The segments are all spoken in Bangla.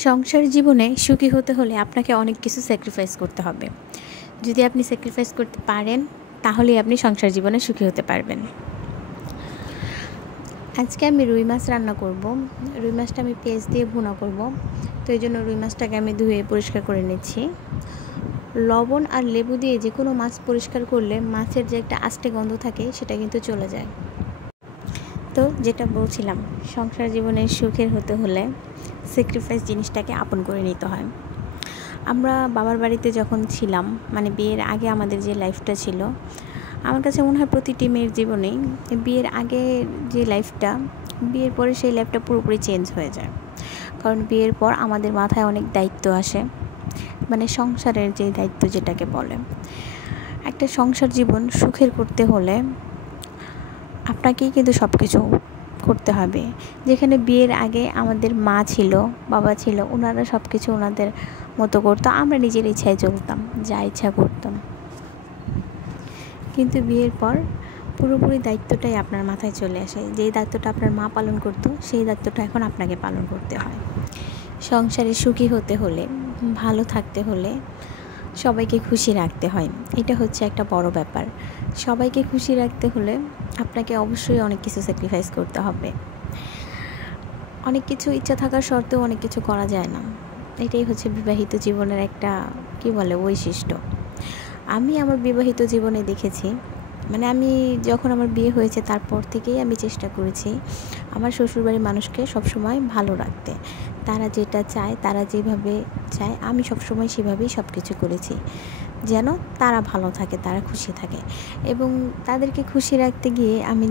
সংসার জীবনে সুখী হতে হলে আপনাকে অনেক কিছু স্যাক্রিফাইস করতে হবে। যদি আপনি স্যাক্রিফাইস করতে পারেন তাহলেই আপনি সংসার জীবনে সুখী হতে পারবেন। আজকে আমি রুই মাছ রান্না করব। রুই মাছটা আমি পেঁয়াজ দিয়ে ভুনা করব। তো এই জন্য রুই মাছটাকে আমি ধুয়ে পরিষ্কার করে নিচ্ছি। লবণ আর লেবু দিয়ে যে কোনো মাছ পরিষ্কার করলে মাছের যে একটা আষ্টে গন্ধ থাকে সেটা কিন্তু চলে যায়। তো যেটা বলছিলাম, সংসার জীবনে সুখের হতে হলে স্যাক্রিফাইস জিনিসটাকে আপন করে নিতে হয়। আমরা বাবার বাড়িতে যখন ছিলাম, মানে বিয়ের আগে আমাদের যে লাইফটা ছিল, আমার কাছে মনে হয় প্রতিটি মেয়ের জীবনেই বিয়ের আগে যে লাইফটা, বিয়ের পরে সেই লাইফটা পুরোপুরি চেঞ্জ হয়ে যায়। কারণ বিয়ের পর আমাদের মাথায় অনেক দায়িত্ব আসে, মানে সংসারের যে দায়িত্ব যেটাকে বলে। একটা সংসার জীবন সুখের করতে হলে আপনাকেই কিন্তু সব কিছু করতে হবে। যেখানে বিয়ের আগে আমাদের মা ছিল, বাবা ছিল, ওনারা সব কিছু ওনাদের মতো করতো, আমরা নিজের ইচ্ছায় চলতাম, যা ইচ্ছা করতাম। কিন্তু বিয়ের পর পুরোপুরি দায়িত্বটাই আপনার মাথায় চলে আসে। যেই দায়িত্বটা আপনার মা পালন করতো, সেই দায়িত্বটা এখন আপনাকে পালন করতে হয়। সংসারে সুখী হতে হলে, ভালো থাকতে হলে সবাইকে খুশি রাখতে হয়। এটা হচ্ছে একটা বড় ব্যাপার। সবাইকে খুশি রাখতে হলে আপনাকে অবশ্যই অনেক কিছু স্যাক্রিফাইস করতে হবে। অনেক কিছু ইচ্ছা থাকার সত্ত্বেও অনেক কিছু করা যায় না। এটাই হচ্ছে বিবাহিত জীবনের একটা বৈশিষ্ট্য। আমি আমার বিবাহিত জীবনে দেখেছি, মানে আমি যখন আমার বিয়ে হয়েছে তারপর থেকেই আমি চেষ্টা করেছি আমার শ্বশুরবাড়ির মানুষকে সবসময় ভালো রাখতে। তারা যেটা চায়, তারা যেভাবে চায়, আমি সবসময় সেভাবেই সব কিছু করেছি, যেন তারা ভালো থাকে, তারা খুশি থাকে। এবং তাদেরকে খুশি রাখতে গিয়ে আমি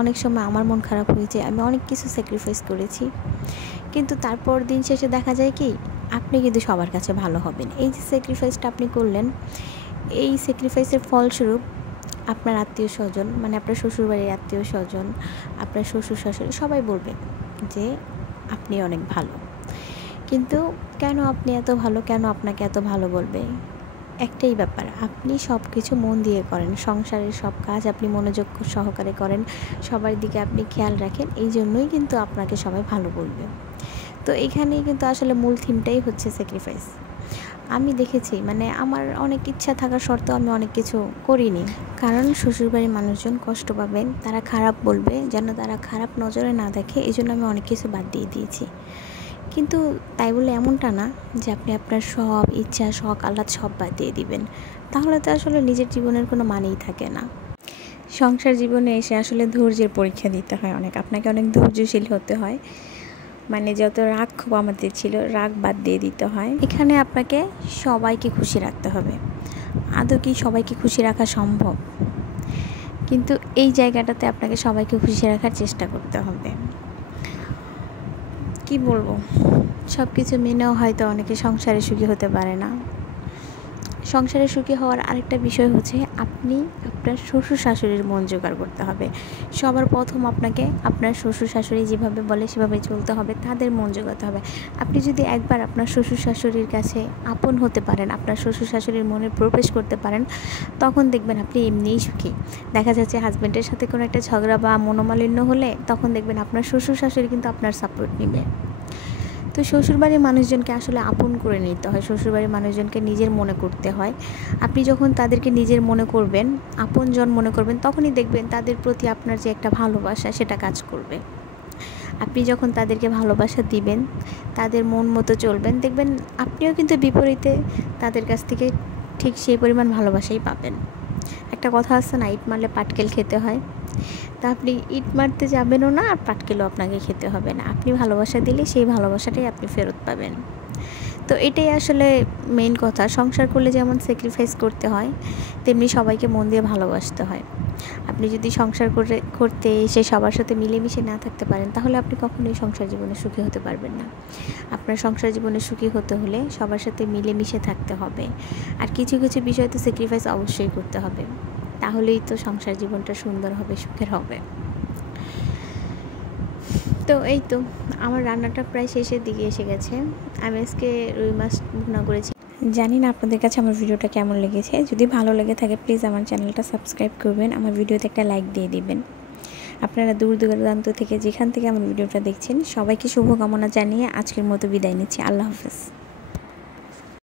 অনেক সময় আমার মন খারাপ হয়েছে, আমি অনেক কিছু স্যাক্রিফাইস করেছি। কিন্তু তারপর দিন শেষে দেখা যায় কি, আপনি কিন্তু সবার কাছে ভালো হবেন। এই যে স্যাক্রিফাইসটা আপনি করলেন, এই স্যাক্রিফাইসের ফলস্বরূপ আপনার আত্মীয় স্বজন, মানে আপনার শ্বশুরবাড়ির আত্মীয় স্বজন, আপনার শ্বশুর শাশুড়ি সবাই বলবে যে আপনি অনেক ভালো। কিন্তু কেন আপনি এত ভালো, কেন আপনাকে এত ভালো বলবে? একটাই ব্যাপার, আপনি সব কিছু মন দিয়ে করেন, সংসারের সব কাজ আপনি মনোযোগ সহকারে করেন, সবার দিকে আপনি খেয়াল রাখেন, এই জন্যই কিন্তু আপনাকে সবাই ভালো বলবে। তো এখানেই কিন্তু আসলে মূল থিমটাই হচ্ছে স্যাক্রিফাইস। আমি দেখেছি, মানে আমার অনেক ইচ্ছা থাকা সত্ত্বেও আমি অনেক কিছু করিনি, কারণ শ্বশুরবাড়ির মানুষজন কষ্ট পাবেন, তারা খারাপ বলবে, যেন তারা খারাপ নজরে না দেখে, এই জন্য আমি অনেক কিছু বাদ দিয়ে দিয়েছি। কিন্তু তাই বলে এমনটা না যে আপনি আপনার সব ইচ্ছা, শখ, আহ্লাদ সব বাদ দিয়ে দিবেন, তাহলে তো আসলে নিজের জীবনের কোনো মানেই থাকে না। সংসার জীবনে এসে আসলে ধৈর্যের পরীক্ষা দিতে হয় অনেক, আপনাকে অনেক ধৈর্যশীল হতে হয়। মানে যত রাগ ক্ষোভ আমাদের ছিল, রাগ বাদ দিয়ে দিতে হয়। এখানে আপনাকে সবাইকে খুশি রাখতে হবে। আদৌ কি সবাইকে খুশি রাখা সম্ভব? কিন্তু এই জায়গাটাতে আপনাকে সবাইকে খুশি রাখার চেষ্টা করতে হবে। কি বলবো, সব কিছু মেনেও হয়তো অনেকে সংসারে সুখী হতে পারে না। সংসারে সুখী হওয়ার আরেকটা বিষয় হচ্ছে আপনি আপনার শ্বশুর শাশুড়ির মন জোগাড় করতে হবে। সবার প্রথম আপনাকে আপনার শ্বশুর শাশুড়ি যেভাবে বলে সেভাবে চলতে হবে, তাদের মন জোগাতে হবে। আপনি যদি একবার আপনার শ্বশুর শাশুড়ির কাছে আপন হতে পারেন, আপনার শ্বশুর শাশুড়ির মনে প্রবেশ করতে পারেন, তখন দেখবেন আপনি এমনিই সুখী। দেখা যাচ্ছে হাজব্যান্ডের সাথে কোনো একটা ঝগড়া বা মনোমালিন্য হলে তখন দেখবেন আপনার শ্বশুর শাশুড়ি কিন্তু আপনার সাপোর্ট নেবে। তো শ্বশুরবাড়ির মানুষজনকে আসলে আপন করে নিতে হয়, শ্বশুরবাড়ির মানুষজনকে নিজের মনে করতে হয়। আপনি যখন তাদেরকে নিজের মনে করবেন, আপনজন মনে করবেন, তখনই দেখবেন তাদের প্রতি আপনার যে একটা ভালোবাসা সেটা কাজ করবে। আপনি যখন তাদেরকে ভালোবাসা দিবেন, তাদের মন মতো চলবেন, দেখবেন আপনিও কিন্তু বিপরীতে তাদের কাছ থেকে ঠিক সেই পরিমাণ ভালোবাসাই পাবেন। একটা কথা আছে না, ইট মারলে পাটকেল খেতে হয়। তা আপনি ইট মারতে যাবেনও না, আর পাটকেলও আপনাকে খেতে হবে না। আপনি ভালোবাসা দিলে সেই ভালোবাসাটাই আপনি ফেরত পাবেন। তো এটাই আসলে মেইন কথা। সংসার করলে যেমন স্যাক্রিফাইস করতে হয়, তেমনি সবাইকে মন দিয়ে ভালোবাসতে হয়। আপনি যদি সংসার করতে এসে সবার সাথে মিলেমিশে না থাকতে পারেন, তাহলে আপনি কখনোই সংসার জীবনে সুখী হতে পারবেন না। আপনার সংসার জীবনে সুখী হতে হলে সবার সাথে মিলেমিশে থাকতে হবে, আর কিছু কিছু বিষয় তো স্যাক্রিফাইস অবশ্যই করতে হবে, তাহলেই তো সংসার জীবনটা সুন্দর হবে, সুখের হবে। তো এই তো আমার রান্নাটা প্রায় শেষের দিকে এসে গেছে। আমি আজকে রুই মাছ ভুনা করেছি। জানি না আপনাদের কাছে আমার ভিডিওটা কেমন লেগেছে। যদি ভালো লেগে থাকে প্লিজ আমার চ্যানেলটা সাবস্ক্রাইব করবেন, আমার ভিডিওতে একটা লাইক দিয়ে দিবেন। আপনারা দূর দূরান্ত থেকে যেখান থেকে আমার ভিডিওটা দেখছেন সবাইকে শুভকামনা জানিয়ে আজকের মতো বিদায় নিচ্ছি। আল্লাহ হাফেজ।